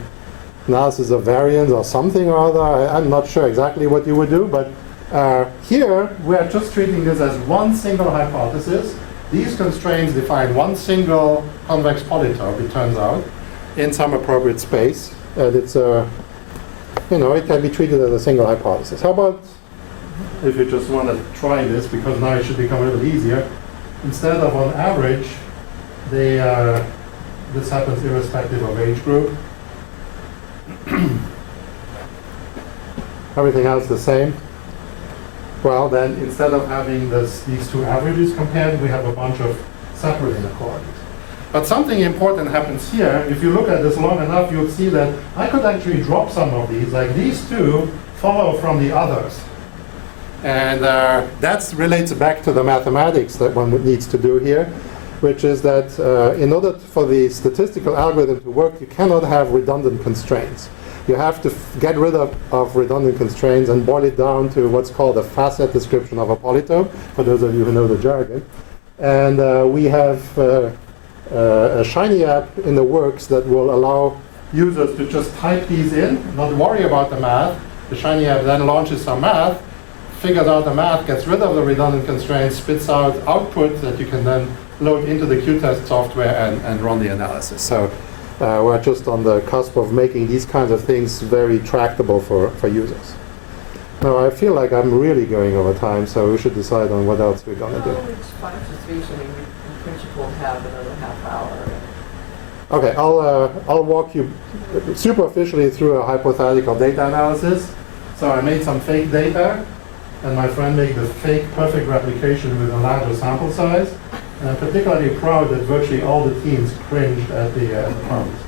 analysis of variance or something or other. I'm not sure exactly what you would do, but here we are just treating this as one single hypothesis. These constraints define one single convex polytope, it turns out, in some appropriate space. And it's it can be treated as a single hypothesis. How about if you just want to try this, because now it should become a little easier. Instead of on average, this happens irrespective of age group. Everything else the same. Well, then instead of having these two averages compared, we have a bunch of separate inequalities. But something important happens here. If you look at this long enough, you'll see that I could actually drop some of these. Like these two follow from the others. And that relates back to the mathematics that one needs to do here, which is that in order for the statistical algorithm to work, you cannot have redundant constraints. You have to get rid of redundant constraints and boil it down to what's called a facet description of a polytope, for those of you who know the jargon. And we have a Shiny app in the works that will allow users to just type these in, not worry about the math. The Shiny app then launches some math, figures out the math, gets rid of the redundant constraints, spits out output that you can then load into the Q-test software and run the analysis. So we're just on the cusp of making these kinds of things very tractable for users. Now, I feel like I'm really going over time, so we should decide on what else we're going to do. It's 5 to 3, so we in principle have another half hour. Okay, I'll walk you superficially through a hypothetical data analysis. So I made some fake data, and my friend made the fake perfect replication with a larger sample size. And I'm particularly proud that virtually all the teams cringed at the prompts.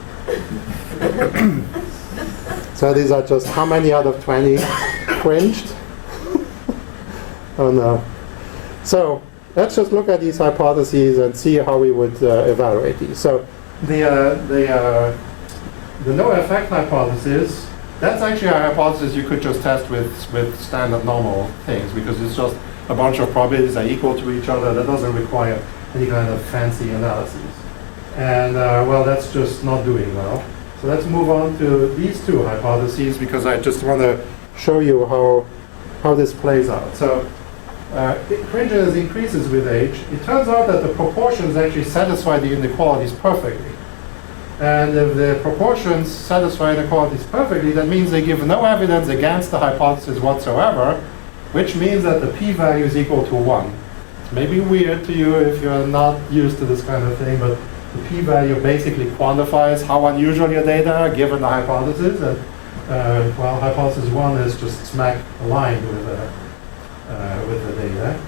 So these are just how many out of 20 cringed? Oh no. So let's just look at these hypotheses and see how we would evaluate these. So the no effect hypothesis, that's actually a hypothesis you could just test with standard normal things, because it's just a bunch of probabilities are equal to each other. That doesn't require any kind of fancy analysis. And well, that's just not doing well. So let's move on to these two hypotheses, because I just want to show you how this plays out. So cringiness increases with age. It turns out that the proportions actually satisfy the inequalities perfectly. And if the proportions satisfy inequalities perfectly, that means they give no evidence against the hypothesis whatsoever, which means that the p-value is equal to 1. It may be weird to you if you're not used to this kind of thing, but the p-value basically quantifies how unusual your data are given the hypothesis. And well, hypothesis 1 is just smack aligned with the data.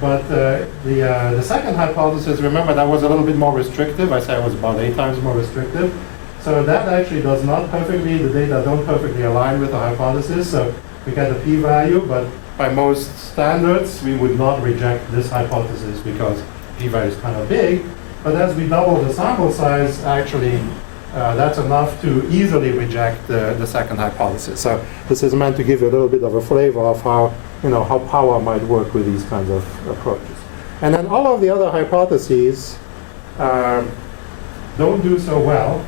But the second hypothesis, remember, that was a little bit more restrictive. I said it was about 8 times more restrictive. So that actually does not perfectly, the data don't perfectly align with the hypothesis. So we get a p-value, but by most standards, we would not reject this hypothesis because p-value is kind of big. But as we double the sample size, actually, that's enough to easily reject the second hypothesis. So this is meant to give you a little bit of a flavor of how power might work with these kinds of approaches. And then all of the other hypotheses don't do so well.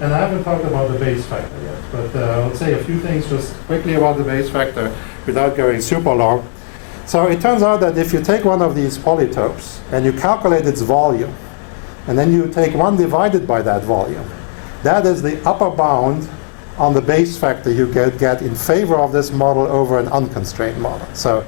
And I haven't talked about the base factor yet, but I'll say a few things just quickly about the base factor without going super long. So it turns out that if you take one of these polytopes and you calculate its volume, and then you take 1 divided by that volume, that is the upper bound on the base factor you get in favor of this model over an unconstrained model. So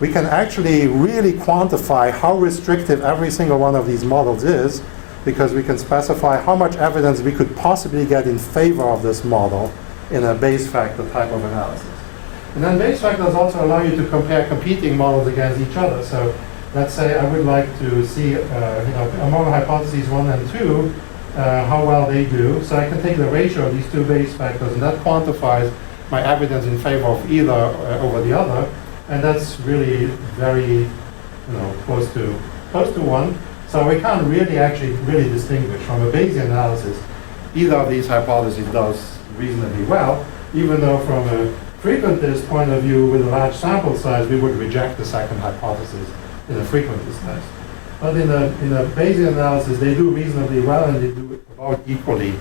we can actually really quantify how restrictive every single one of these models is, because we can specify how much evidence we could possibly get in favor of this model in a base factor type of analysis. And then base factors also allow you to compare competing models against each other. So let's say I would like to see among hypotheses 1 and 2, how well they do. So I can take the ratio of these two base factors, and that quantifies my evidence in favor of either over the other. And that's really very close to 1. So we can't really distinguish from a Bayesian analysis. Either of these hypotheses does reasonably well, even though from a frequentist point of view with a large sample size, we would reject the second hypothesis in a frequentist test. But in a Bayesian analysis, they do reasonably well, and they do about equally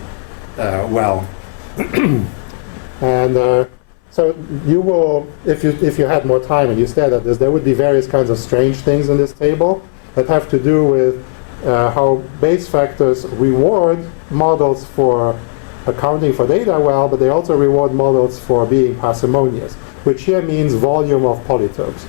well. And so you will, if you had more time and you stared at this, there would be various kinds of strange things in this table that have to do with how base factors reward models for accounting for data well, but they also reward models for being parsimonious, which here means volume of polytopes.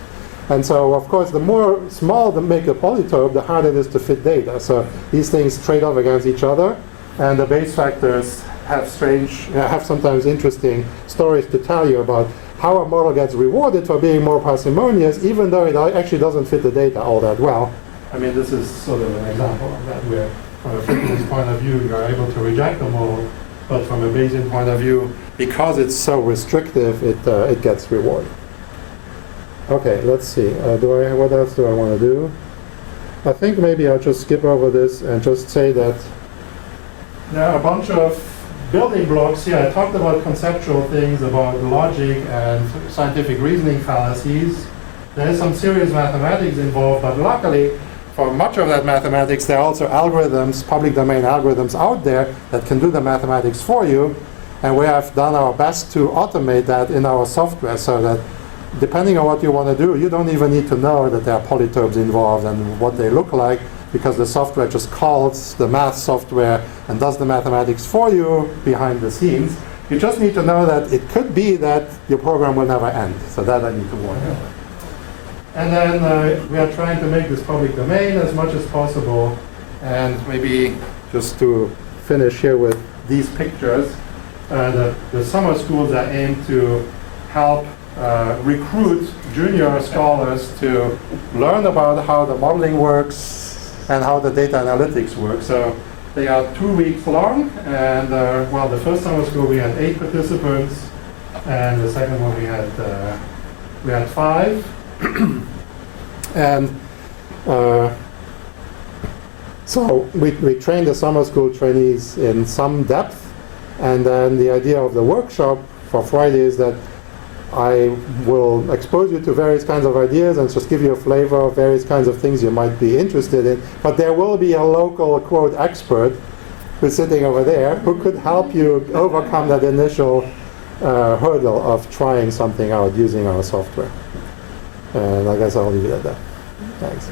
And so, of course, the more small the make a polytope, the harder it is to fit data. So these things trade off against each other, and the base factors have sometimes interesting stories to tell you about how a model gets rewarded for being more parsimonious, even though it actually doesn't fit the data all that well. I mean, this is sort of an example of that, where from a frequentist point of view, you're able to reject the model, but from a Bayesian point of view, because it's so restrictive, it gets rewarded. Okay, let's see. What else do I want to do? I think maybe I'll just skip over this and just say that there are a bunch of building blocks here. I talked about conceptual things, about logic and scientific reasoning fallacies. There is some serious mathematics involved, but luckily, for much of that mathematics, there are also algorithms, public domain algorithms out there that can do the mathematics for you. And we have done our best to automate that in our software, so that depending on what you want to do, you don't even need to know that there are polytopes involved and what they look like, because the software just calls the math software and does the mathematics for you behind the scenes. You just need to know that it could be that your program will never end. So that I need to warn you. And then we are trying to make this public domain as much as possible. And maybe just to finish here with these pictures, the summer schools are aimed to help recruit junior scholars to learn about how the modeling works and how the data analytics work. So they are 2 weeks long, and well, the first summer school we had 8 participants, and the second one we had 5. And so we trained the summer school trainees in some depth, and then the idea of the workshop for Friday is that I will expose you to various kinds of ideas and just give you a flavor of various kinds of things you might be interested in. But there will be a local, quote, expert who's sitting over there who could help you overcome that initial hurdle of trying something out using our software. And I guess I'll leave it at that. Thanks.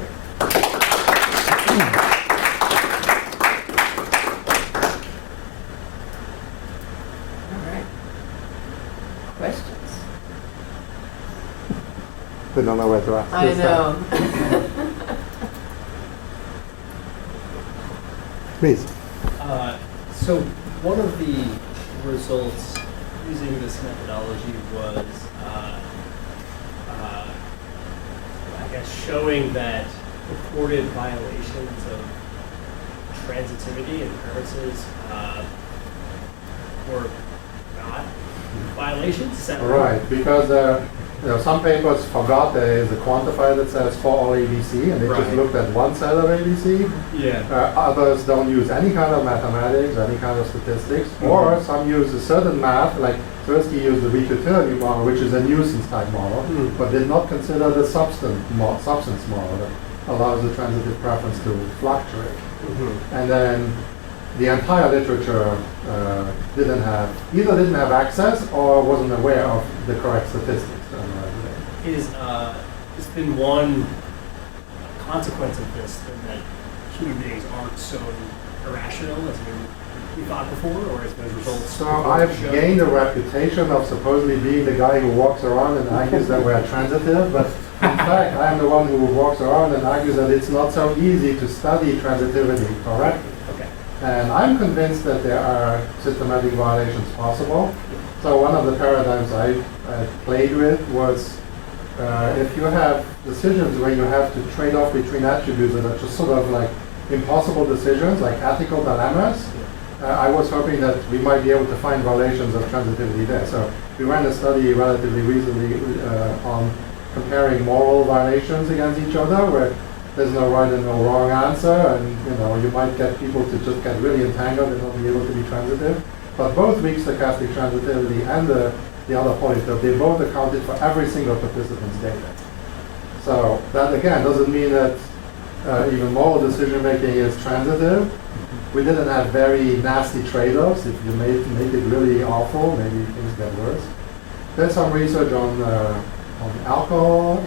We don't know where to ask. I know. Please. So one of the results using this methodology was, I guess, showing that reported violations of transitivity and occurrences were not violations. Is that right? Because some papers forgot there is a quantifier that says for all ABC, and they just looked at one set of ABC. Yeah. Others don't use any kind of mathematics, any kind of statistics, or some use a certain math, like Tversky used the weak utility model, which is a nuisance type model, but did not consider the substance model that allows the transitive preference to fluctuate. And then the entire literature didn't have access or wasn't aware of the correct statistics to analyze the data. There's been one consequence of this, that human beings aren't so irrational as we thought before, or as those results? So I've gained a reputation of supposedly being the guy who walks around and argues that we're transitive, but in fact I am the one who walks around and argues that it's not so easy to study transitivity correctly. Okay. And I'm convinced that there are systematic violations possible. So one of the paradigms I played with was if you have decisions where you have to trade off between attributes that are just sort of like impossible decisions, like ethical dilemmas, I was hoping that we might be able to find violations of transitivity there. So we ran a study relatively recently on comparing moral violations against each other, where there's no right and no wrong answer, and you might get people to just get really entangled and not be able to be transitive. But both weak stochastic transitivity and the other polytope, they both accounted for every single participant's data. So that again doesn't mean that even moral decision making is transitive. We didn't have very nasty trade-offs. If you make it really awful, maybe things get worse. There's some research on alcohol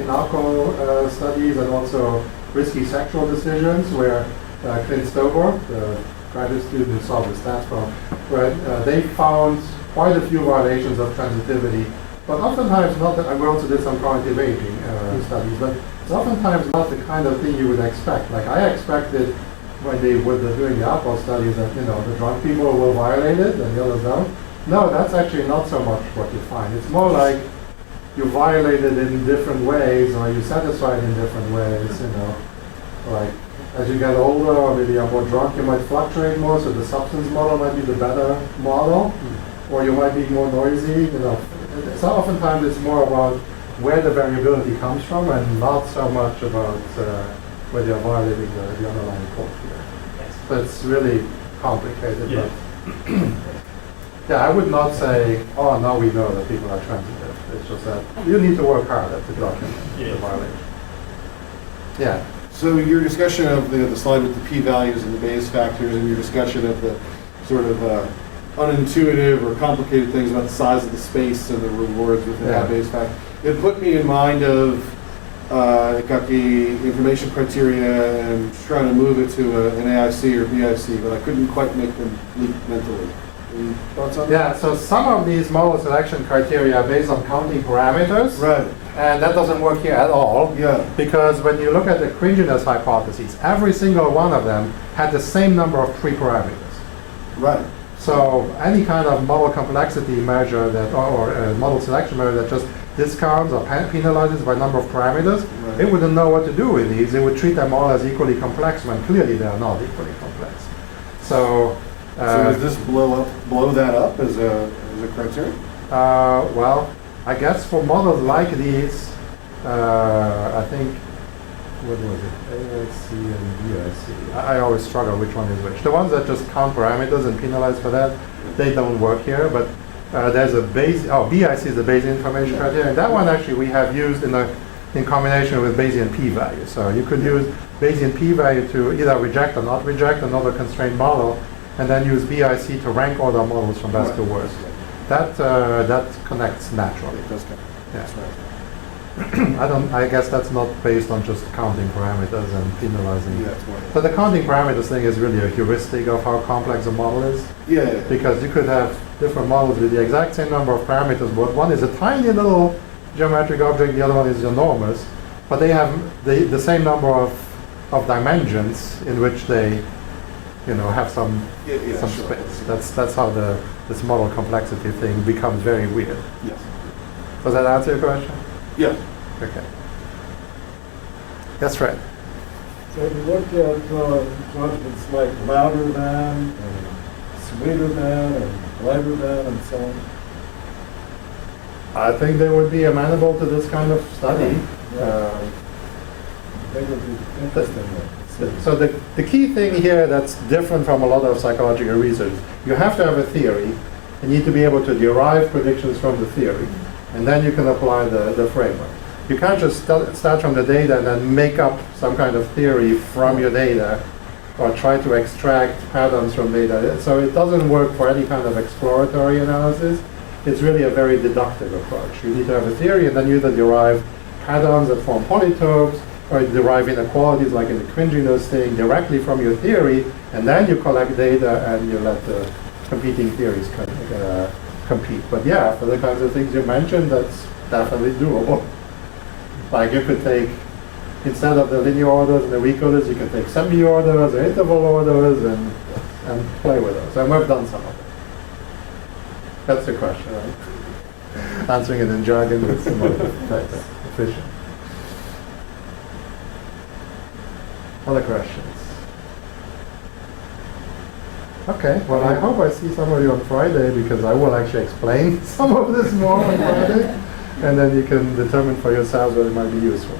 studies, and also risky sexual decisions, where Clint Stover, the graduate student who solved the stats problem, where they found quite a few violations of transitivity, but oftentimes not. We also did some cognitive aging studies, but it's oftentimes not the kind of thing you would expect. Like I expected when they were doing the alcohol studies that the drunk people will violate it and the others don't. No, that's actually not so much what you find. It's more like you violate it in different ways, or you satisfy it in different ways. Like as you get older, or maybe you're more drunk, you might fluctuate more. So the substance model might be the better model, or you might be more noisy. So oftentimes it's more about where the variability comes from, and not so much about whether you're violating the underlying code here. Yes. So it's really complicated. Yeah. But yeah, I would not say, oh, now we know that people are transitive. It's just that you need to work harder to document the violation. Yeah. So your discussion of the slide with the p-values and the Bayes factors, and your discussion of the sort of unintuitive or complicated things about the size of the space and the rewards within that Bayes factor, it put me in mind of got the information criteria and trying to move it to an AIC or BIC, but I couldn't quite make them leap mentally. Any thoughts on that? Yeah, so some of these model selection criteria are based on counting parameters. Right. And that doesn't work here at all. Yeah. Because when you look at the cringiness hypotheses, every single one of them had the same number of pre-parameters. Right. So any kind of model complexity measure that, or model selection measure that just discounts or penalizes by number of parameters, Right. it wouldn't know what to do with these. It would treat them all as equally complex when clearly they are not equally complex. So, So does this blow that up as a criteria? well, I guess for models like these, I think, what was it, AIC and BIC? I always struggle which one is which. The ones that just count parameters and penalize for that, they don't work here, but there's a BIC is the Bayesian information criteria, and that one actually we have used in combination with Bayesian p-value. So you could use Bayesian p-value to either reject or not reject another constrained model, and then use BIC to rank order models from best to worst. That connects naturally. It does connect. Yeah. That's right. I guess that's not based on just counting parameters and penalizing. Yeah, that's why. So the counting parameters thing is really a heuristic of how complex a model is. Yeah. Because you could have different models with the exact same number of parameters, but one is a tiny little geometric object, the other one is enormous, but they have the same number of dimensions in which they have some Sure. space. That's how this model complexity thing becomes very weird. Yes. Does that answer your question? Yeah. Okay. That's right. So if you look at judgments like louder than, and sweeter than, and lighter than, and so on. I think they would be amenable to this kind of study. They would be interesting. So the key thing here that's different from a lot of psychological research, you have to have a theory. You need to be able to derive predictions from the theory, and then you can apply the framework. You can't just start from the data and then make up some kind of theory from your data or try to extract patterns from data. So it doesn't work for any kind of exploratory analysis. It's really a very deductive approach. You need to have a theory, and then you either derive patterns that form polytopes, or you derive inequalities like in the Quinginus thing directly from your theory, and then you collect data and you let the competing theories compete. But yeah, for the kinds of things you mentioned, that's definitely doable. Like you could take, instead of the linear orders and the weak orders, you can take semi-orders or interval orders and play with those. And we've done some of it. That's the question, right? Answering it in jargon is the most efficient. Other questions? Okay, well I hope I see some of you on Friday, because I will actually explain some of this more on Friday, and then you can determine for yourselves whether it might be useful.